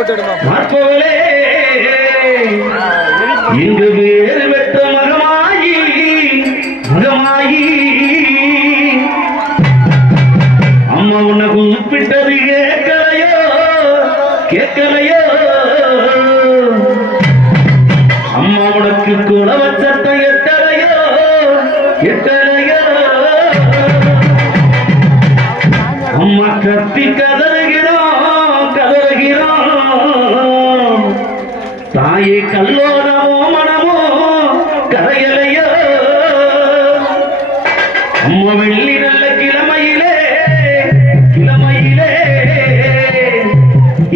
பார்ப்பவளே இங்கு வேறு வெட்ட மகமாயி மகமாயி அம்மா உன்னை கூப்பிட்டது கேட்கலையோ கேட்கலையோ அம்மா உனக்கு குலவ சட்டம் எட்டலையோ எட்டலையோ அம்மா கத்தி கதறுகிறோம் கதறுகிறோம் தாயை கல்லோரமோ மனமோ கரையலையோ அம்மா வெள்ளி நல்ல கிழமையிலே கிழமையிலே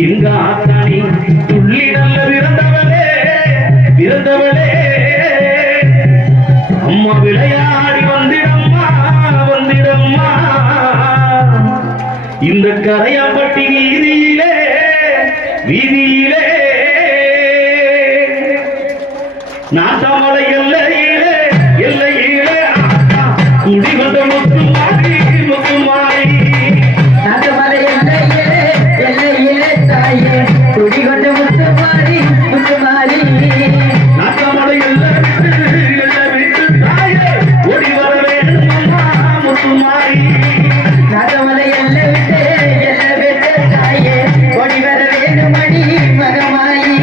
இங்க ஆத்தாணி துள்ளி நல்ல பிறந்தவளே பிறந்தவளே அம்மா விளையாடி வந்திடம்மா வந்திடம்மா இந்த கரையாம்பட்டி வீதியிலே வீதியிலே நாட்டாமலை எல்லையிலே எல்லையிலே குடிவந்த முத்துமாரி முத்துமாரி நாட்டாமலை எல்லையிலே எல்லையிலே தாயே குடிவந்த முத்துமாரி முத்துமாரி நாட்டாமலை எல்லை விட்டு தாயே ஓடி வர வேண்டுமா முத்துமாரி நாட்டாமலை எல்லை விட்டு தாயே ஓடி வர வேண்டுமடி மகமாயி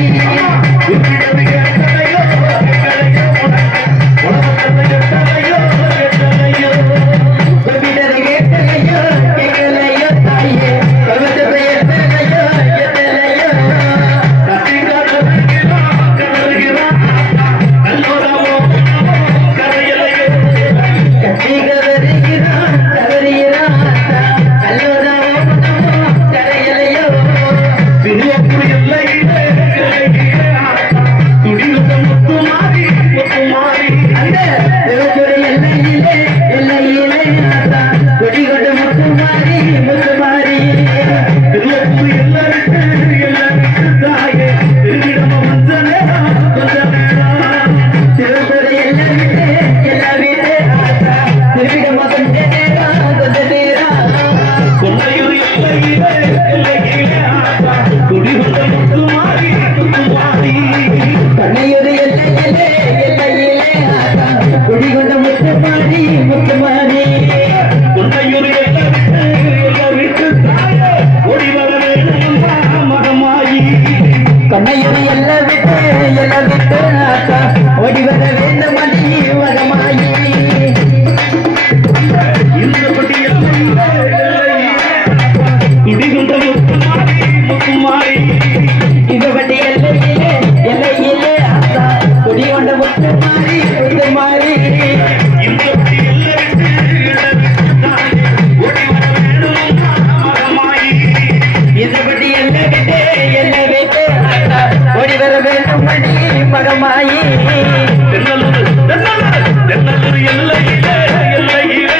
ஓடி வர வேண்டும் மகமாயி இதுபடி எல்லையிலே எல்லையிலே ஆத்தா குடி கொண்ட முத்துமாரி முத்துமாரி இதுபடி எல்லை விட்டு எல்லை விட்டு ஆத்தா ஓடி வர வேண்டும் மணி மகமாயி கண்ணலூர் எல்லையிலே எல்லையிலே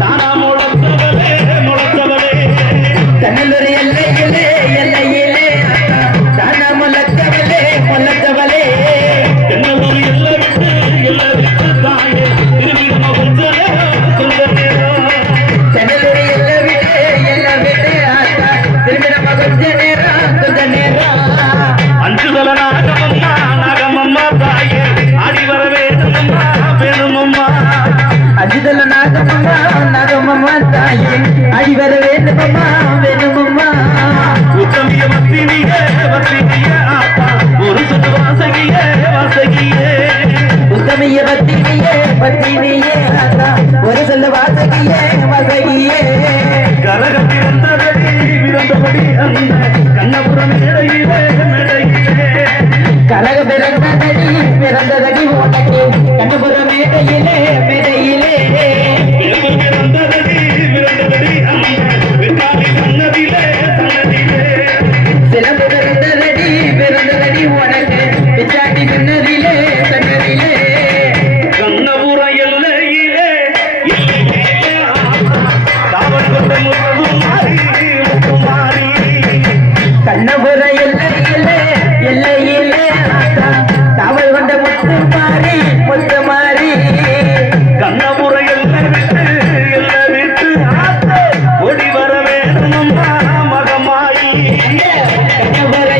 தானா முளத்தவளே முளத்தவளே கண்ணலூர் எல்லை விட்டு எல்லை விட்டு ஆத்தா திரும்பிடமா கொஞ்ச நேரம் கொஞ்ச நேரம் அஞ்சுதல நாகமம்மா நாகமம்மா தாயே ஆடி வர வேணுமம்மா வேணுமம்மா அஜிதல நாகமம்மா நாகமம்மா தாயே ஆடி வர வேண்டுமம்மா வேணுமம்மா உத்தமிய வத்தினியே வத்தினிய ஆத்தா ஒரு சொட்டு வாசகியே வாசகியே உத்தமிய பத்தினியே பத்தினியே ஆத்தா ஒரு சொல்ல வாசகியே வாசகியே கரக பிறந்தபடி பிறந்தபடி அந்த கண்ணபுரம் மேடையிலே மேடையிலே கலக பிறந்ததடி பிறந்ததடி உனக்கு கண்ணபுர மேடையிலே மேடையிலே பிறந்ததடி பிறந்தபடி அந்த வெட்டாளி சன்னதியிலே சன்னதியிலே சிலம்பு பிறந்ததடி பிறந்ததடி உனக்கு பிச்சாட்டி சன்னதியிலே சன்னதியிலே கண்ணபுரம் எல்லையிலே காவல் கொண்ட முத்துமாரி முத்துமாரி கண்ணபுர எல்லையிலே எல்லையிலே ஆத்தா காவல் கொண்ட முத்துமாரி முத்துமாரி கண்ணபுர எல்லை விட்டு ஆத்தா ஓடி வர வேணுமம்மா மகமாயி கண்ணபுர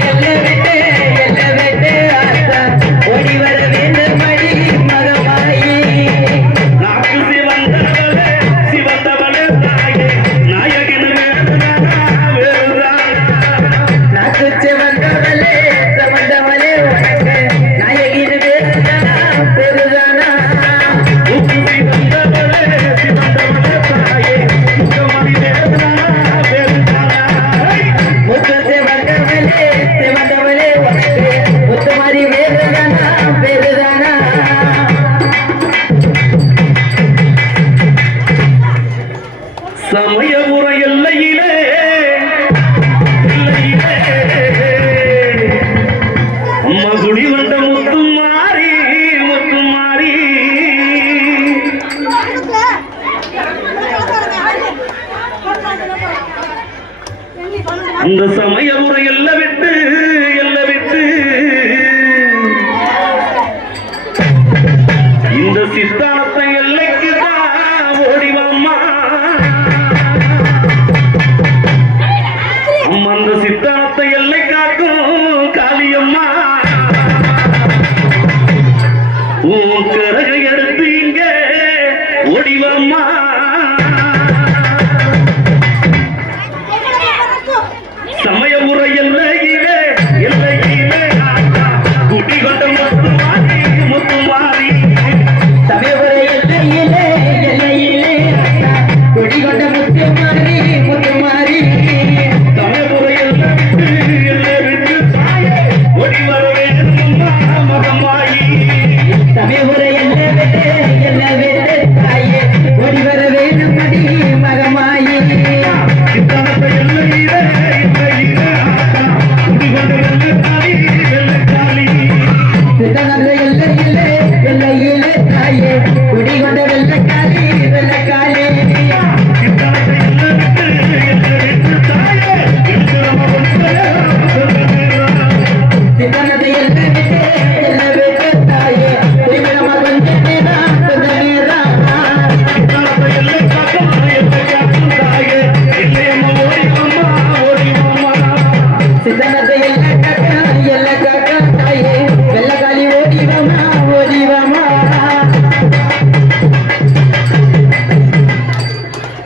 எல்ல காக்கா தாயே வெள்ளக்காளி ஓடிவாமா ஓடிவாமா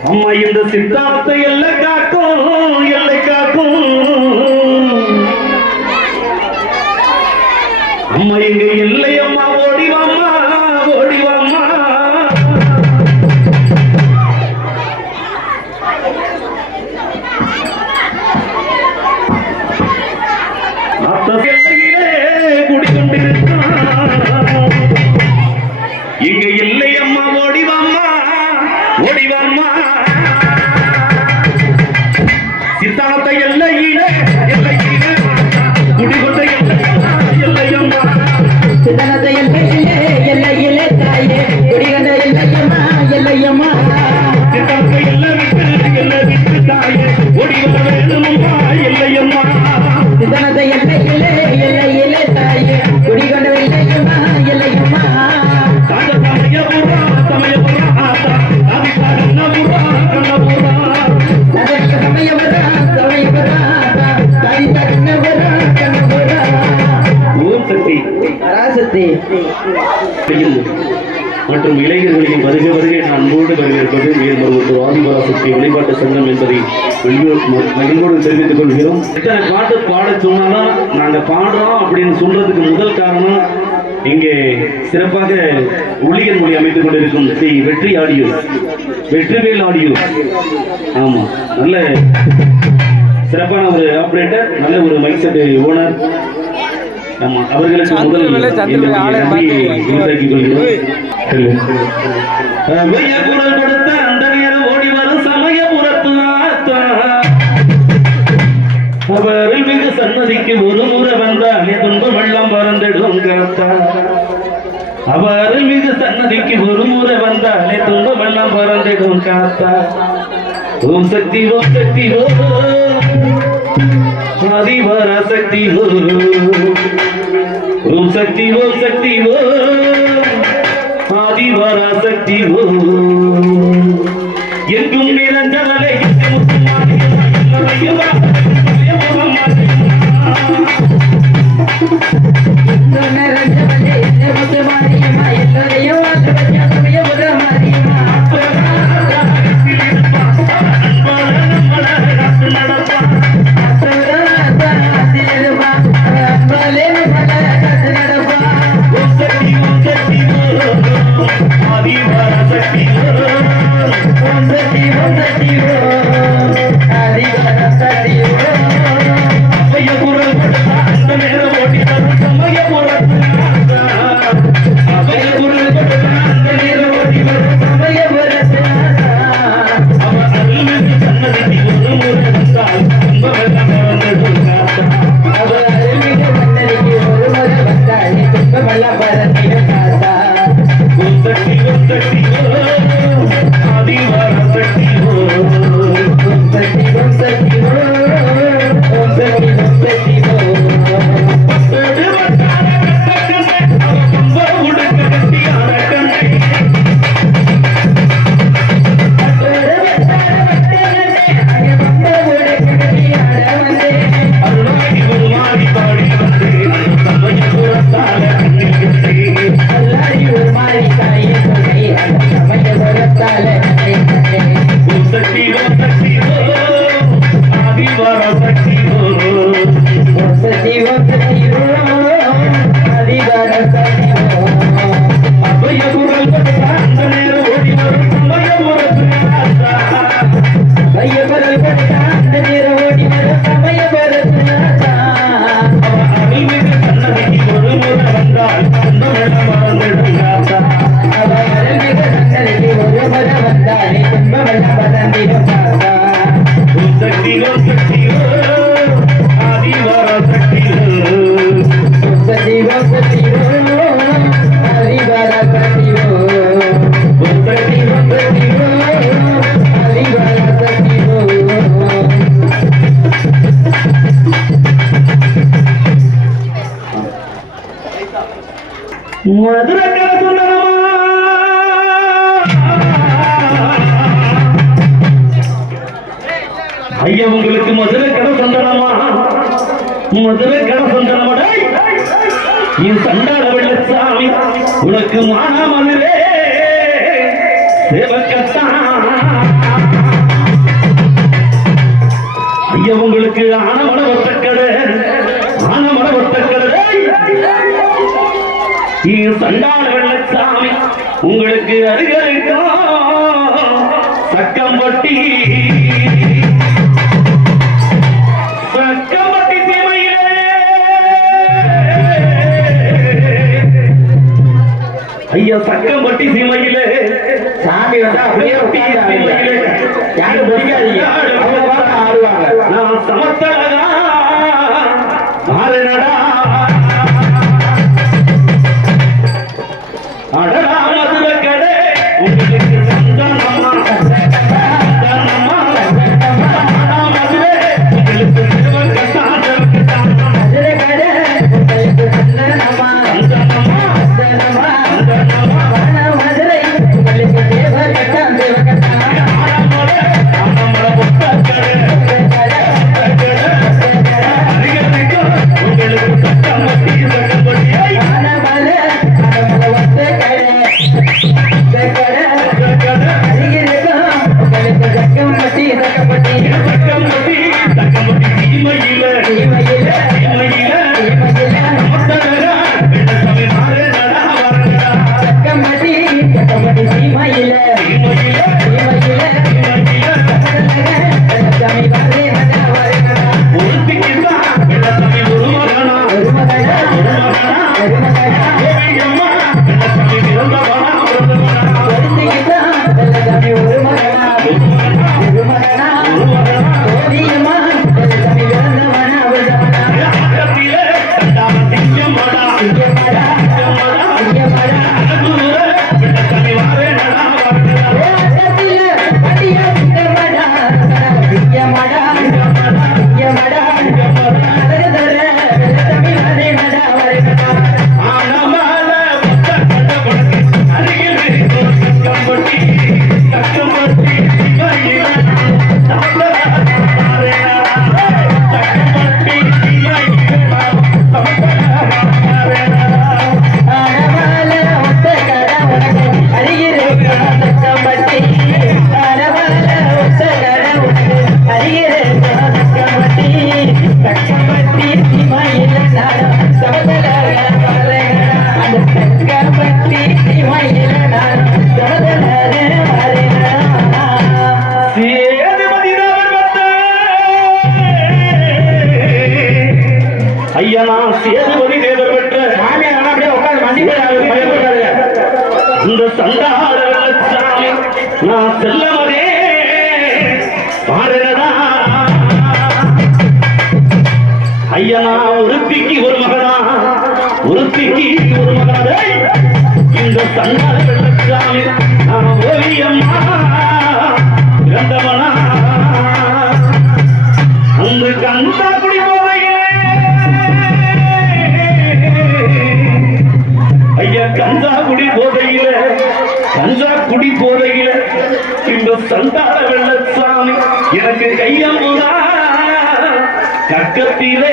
அம்மா இந்த சித்தார்த்த எல்லை காக்கும் எல்லை காக்கும் அம்மா எங்க எல்லை அம்மா ஓடிவாமா ஓடிவாமா அத்த எல்லையிலே குடிக்கொண்டிருக்கான் எங்க எல்லை அம்மா ஓடிவாமா ஓடிவாமா சித்தார்த்த எல்லையிலே எல்லையிலே குடிகொண்ட எல்லையம்மா சிதனத்தை எல்லையிலே தாயே குடிகண்ட எல்லையம்மா எல்லையம்மா சித்தார்த்த எல்லை விட்டு தாயே ஓடிவர வேணுமம்மா எல்லையம்மா சிதனத்தை எல்லையிலே தாயே குடிகொண்ட எல்லையம்மா எல்லையம்மா சமயபுரா சமயபுரா ஆத்தா ஆதிக்கா கண்ணபுரா கண்ணபுரா சமயபுரா சமயபுரா தாயிதா கண்ணபுரா கண்ணபுரா ஓம் சக்தி பராசக்தி மற்றும் இளைஞர்களின் வருக வருகை என அன்போடு வரவேற்பது மேல்மருவத்தூர் ஆதிபராசக்தி வழிபாட்டு சங்கம் என்பதை மகிழ்வோடு தெரிவித்துக் கொள்கிறோம். இத்தனை பாட்டு பாட சொன்னாதான் நாங்க பாடுறோம் அப்படின்னு சொல்றதுக்கு முதல் காரணம் இங்கே சிறப்பாக ஊழியர் மொழி அமைத்துக் கொண்டிருக்கும் ஸ்ரீ வெற்றி ஆடியோ வெற்றிவேல் ஆடியோ ஆமா நல்ல சிறப்பான ஒரு ஆபரேட்டர் நல்ல ஒரு மைக் செட் ஓனர் ஆமா அவர்களுக்கு முதல் நன்றியை உண்டாக்கிக் கொள்கிறோம். குரல் கொடுத்த அந்த நேரம் ஓடி வரும் சமயபுரத்து ஆத்தா அவரில் மிகு சன்னதிக்கு ஒரு முறை வந்தாலே துன்பம் வெள்ளம் பறந்திடும் காத்தா அவரில் மிகு சன்னதிக்கு ஒரு முறை வந்தாலே துன்பம் வெள்ளம் பறந்திடும் காத்தா ஓம் சக்தி ஓம் சக்தி ஆதிவர சக்தி ஓம் சக்தி ஓம் சக்தி ஆதிவர சக்தி எங்கும் நிரஞ்சலே ஐயா உங்களுக்கு மதுரை கடை சொந்தனமா மதுரை கரசந்தனமடை என் சண்டாள வெள்ளச்சாமி உனக்கு மானாமதுரே சேவக்கத்தான் ஐயா உங்களுக்கு ஆனமன ஒத்தக்கடை என் சண்டாள வெள்ளச்சாமி உங்களுக்கு அருகருக்கும் சக்கம்பட்டி ஐயா சக்கம்பட்டி சீமையிலே சாமி வந்து அப்படியே யாரும் முடிக்காதீங்க அவங்க பார்த்து ஆடுவாங்க. நான் சமத்தலகா மாறனடா அடடா மதுரை கடை உங்களுக்கு சந்தானம்மா மதுரை உங்களுக்கு சிறுவன் கட்டான் மதுரை கடை உங்களுக்கு சந்தனமா சந்தனமா மதுரை உங்களுக்கு தேவர் கட்டான் தேவர் கட்டான் ஐயா நான் சேதுபதி தேவர் பெற்ற அப்படியே உட்காந்து மண்டிப்பாரு இந்த சண்டாள வெள்ளச்சாமி நான் செல்லமதே பாருடா ஐயா நான் ஒருத்திக்கு ஒரு மகனா இந்த சண்டாள வெள்ளச்சாமி நான் ஓவியம்மா இறந்தவனா அந்த கந்தா குடி ஐயா கஞ்சா குடி போதையில இந்த சண்டாள வெள்ளச்சாமி எனக்கு கையம்புதா கக்கத்திலே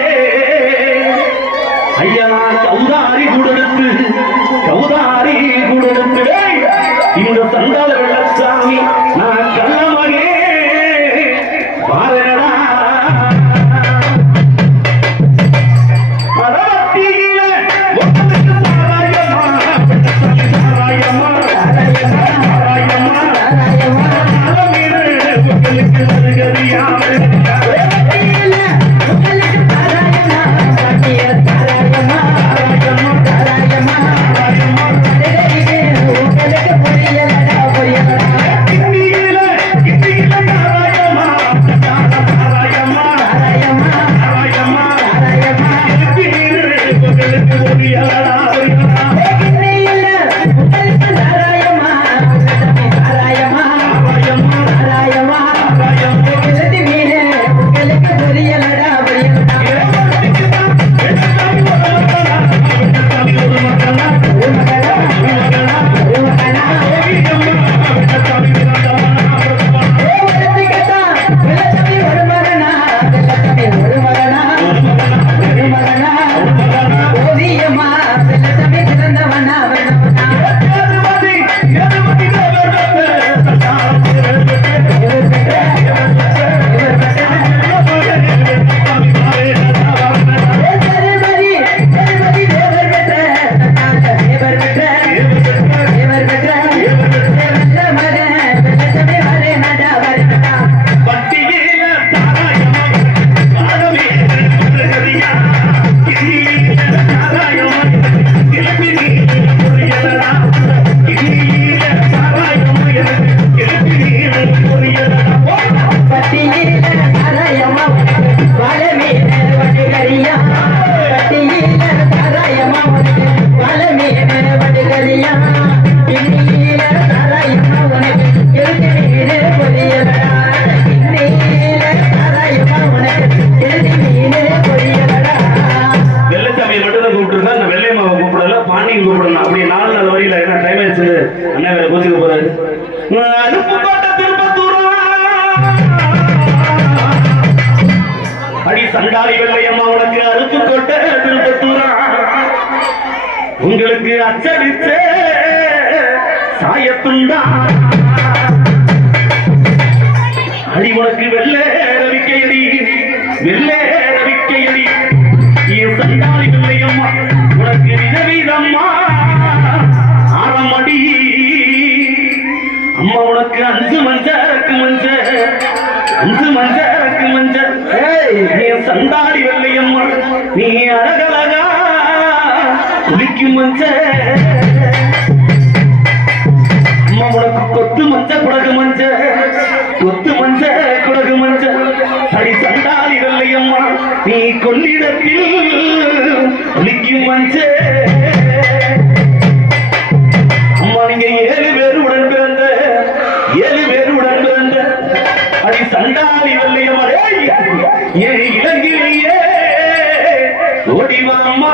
ஐயா நான் கௌதாரி குடெடுத்து இந்த சண்டாள வெள்ளச்சாமி நான் கள்ளமகே பாருடா உங்களுக்கு எங்களுக்கு அச்சடிச்ச சாயத்துண்டா அடி உனக்கு வெள்ளை ரவிக்கையடி வெள்ளை ரவிக்கையடி என் சண்டாளி வெள்ளையம்மா உனக்கு விதவிதம்மா ஆரமடி அம்மா உனக்கு அஞ்சு மஞ்சருக்கு மஞ்ச அஞ்சு மஞ்சருக்கு மஞ்ச என் சண்டாளி வெள்ளையம்மா நீ அழகழகா குளிக்கும் மஞ்ச அம்மா உனக்கு கொத்து மஞ்ச குடகு மஞ்ச கொத்து மஞ்ச குடகு மஞ்ச அடி சண்டாளி வெள்ளையம்மா நீ கொள்ளிடத்தில் குளிக்கும் மஞ்ச அம்மா நீங்க 7 பேர் உடன் பிறந்த 7 பேர் உடன் பிறந்த அடி சண்டாளி வெள்ளையம்மா ஏன் இலங்கையிலேயே ஓடிவாம்மா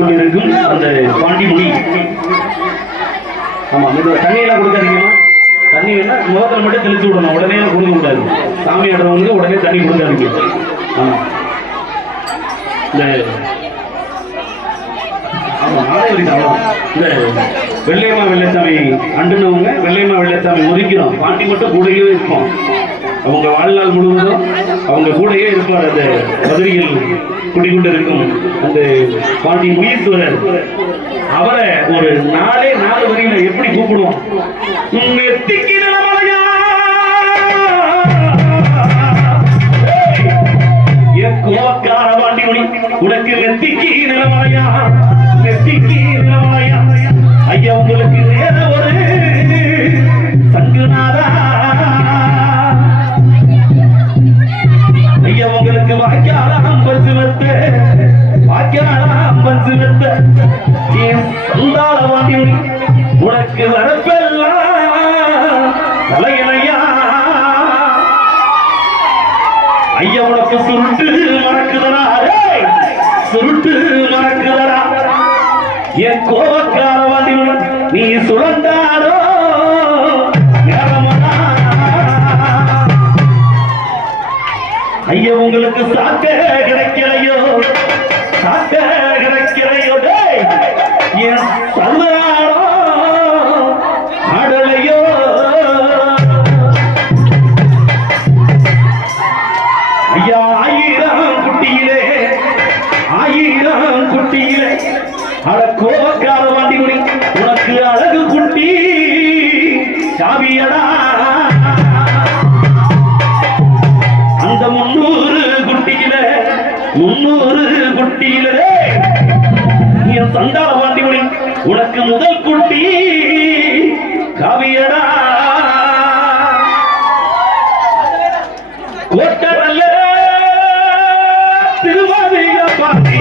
கொண்டிருக்கும் அந்த பாண்டிமுனி. ஆமா, இந்த தண்ணியெல்லாம் கொடுக்காதீங்கம்மா. தண்ணி வேணா முகத்தில் மட்டும் தெளிச்சு விடணும், உடனே கொடுக்க கூடாது. சாமி ஆடுறவங்க உடனே தண்ணி கொடுக்காதீங்க. ஆமா, இந்த வெள்ளையம்மா வெள்ளைச்சாமி அண்டுனவங்க வெள்ளையம்மா வெள்ளைச்சாமி ஒதுக்கிறோம். பாண்டி மட்டும் கூடவே இருப்போம். அவங்க வாழ்நாள் முழுவதும் அவங்க கூடவே இருப்பார். அந்த மதுரையில் குடிக்கொண்டிருக்கும் அந்த பாண்டி முயீஸ்வரர், அவரை ஒரு 4 வரியில எப்படி கூப்பிடுவோம்? கோக்கார பாண்டிமணி உனக்கு நெத்திக்கு நிலமலையா, நெத்திக்கு நிலமலையா. ஐயா உங்களுக்கு ஏதோ ஒரு சங்குநாதா, ஐயா உங்களுக்கு வாய்க்காலாம் பஞ்சு மெத்த, வாய்க்காலாம் பஞ்சு மெத்த. சந்தாள பாண்டிமணி உனக்கு வரப்பெல்லாம் தலையிலையா. ஐயா உனக்கு சுருட்டு மறக்குதரா, சுருட்டு மறக்குதரா. என் கோவக்கார வாண்டி நீ சுழந்தாரோ ஐயா உங்களுக்கு சாக்க கிடைக்கலையோ, சாக்க கிடைக்கலையோ. என் சல்வாரோ ஆடலையோ. ஐயா 1000 குட்டியிலே, 1000 குட்டியிலே அட கோவக்கார வாண்டிமுடி உனக்கு அழகு குட்டி சாவியடா. அந்த 300 குட்டியிலே, 300 குட்டியிலே என் சந்தாள வாண்டிமுடி உனக்கு முதல் குட்டி காவியடா. கோட்டை நல்ல திருவாதிக பாண்டி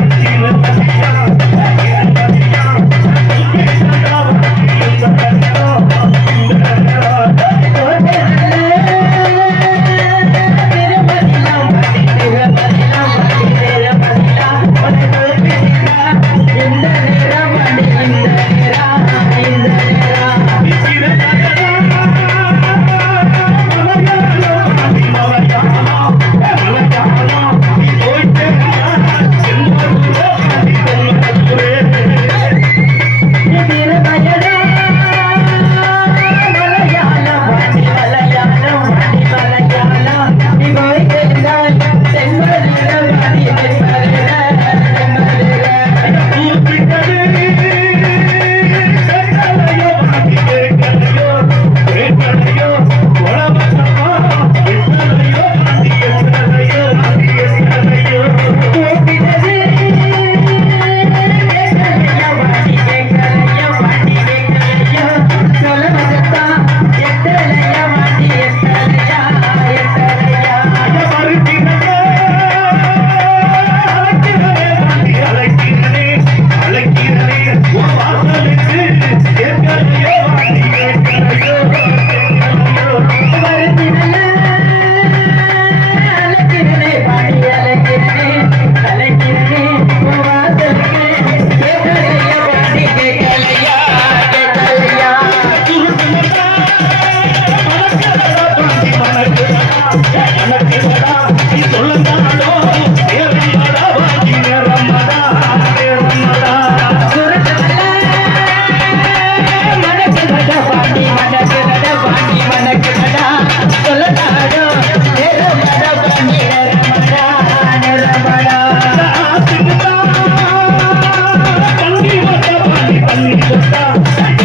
ஆ